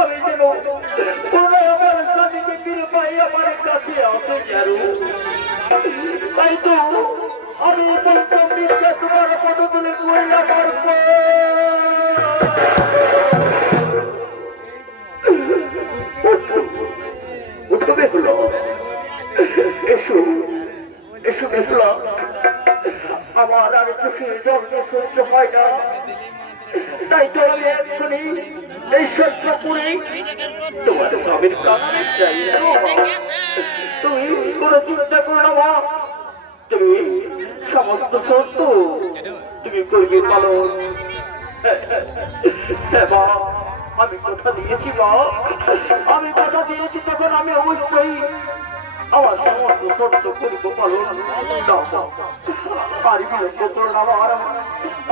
আমি যেন পুনরায় আমার স্বামীকে ফিরে পাই আমার কাছে আসে যেন। তাই তো আমি পঞ্চম দিনকে তোমার পদতলে করলাম উঠবে হলো। এসো এসো বেহুলা, আমার আর চোখে জল সহ্য হয় না। তাই তো আমি এক্ষুনি এই সত্যপুরে তোমার স্বামীর কাছে চাই। তুমি কোনো চিন্তা করো না মা, তুমি সমস্ত সত্য তুমি করবে পালন। হ্যাঁ মা, আমি কথা দিয়েছি মা, আমি কথা দিয়েছি তখন আমি অবশ্যই আমার সমস্ত সত্য করবো পালন। আর বিলম্ব করো না আমার,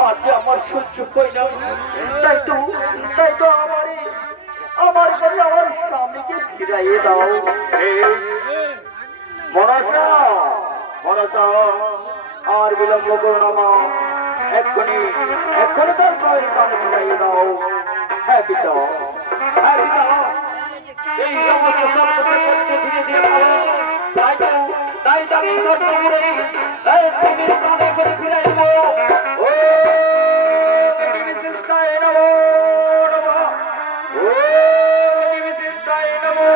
আজকে আমার সহ্য হয় না। তাই তো আমার কাছে আমার স্বামীকে ফিরাইয়ে দাও। মনসা মনসা, আর বিলম্ব করো না মা, এক্ষুনি তার স্বামীর কানে ফিরাইয়ে দাও। হ্যাঁ পিতা, হ্যাঁ পিতা, এই সমস্ত সত্য করছে ধীরে ধীরে পালন। তাই তো আমি সত্য করে স্বামীর কানে করে ফিরাই দেবো। ও বিশিষ্টায় নমো নমঃ, ও বিশিষ্টায় নমো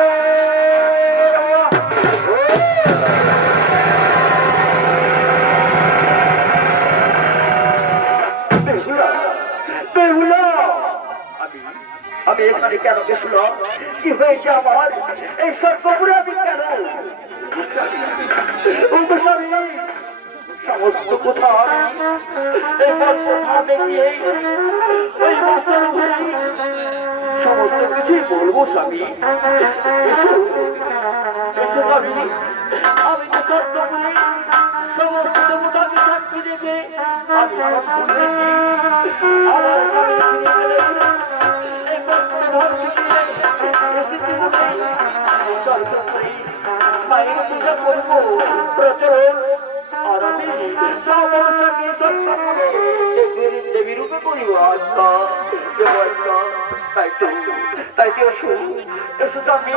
আমি এখানে কেন গেছিলাম? কি হয়েছে আমার এই সর্বপুরে আমি কেন? সমস্ত কথা সমস্ত কিছুই বলবো স্বামী। আমি তো সর্বপুরে সমস্ত দেবতাকে সাক্ষী রেখে আমি সব শুনেছি। আমার মায়ের পূজা করবো প্রচলন, আর আমি দেবী রূপে করিব। তাই তো এসো আমি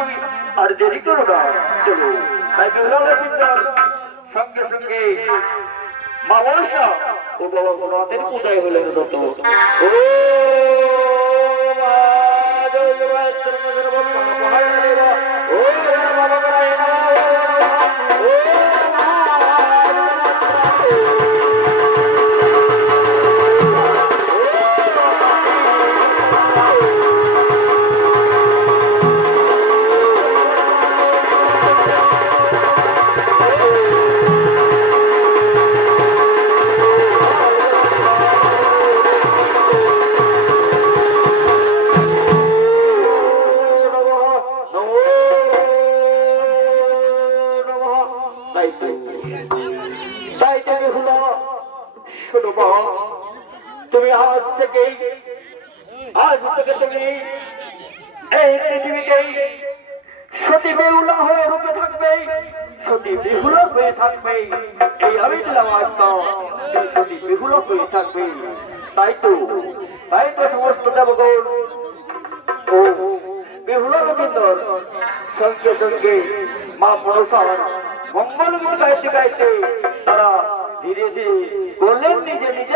আর দেরি করো না, চলো। তাই সঙ্গে সঙ্গে মা মনসা ও বাবা ভোলানাথের পূজায় হলেন যত। ও তুমি আজ থেকে তুমি এই পৃথিবীতেই সতী বেহুলা হয়ে রূপে থাকবে, সতী বেহুলা হয়ে থাকবে। এই আমি দিলাম আজ্ঞা, তুমি সতী বেহুলা হয়ে থাকবে। তাই তো সমস্ত দেবগণ ও বেহুলা রবীন্দ্র সঙ্গে সঙ্গে মা মনসার মঙ্গল গাইতে গাইতে তারা ধীরে ধীরে বললেন নিজে নিজে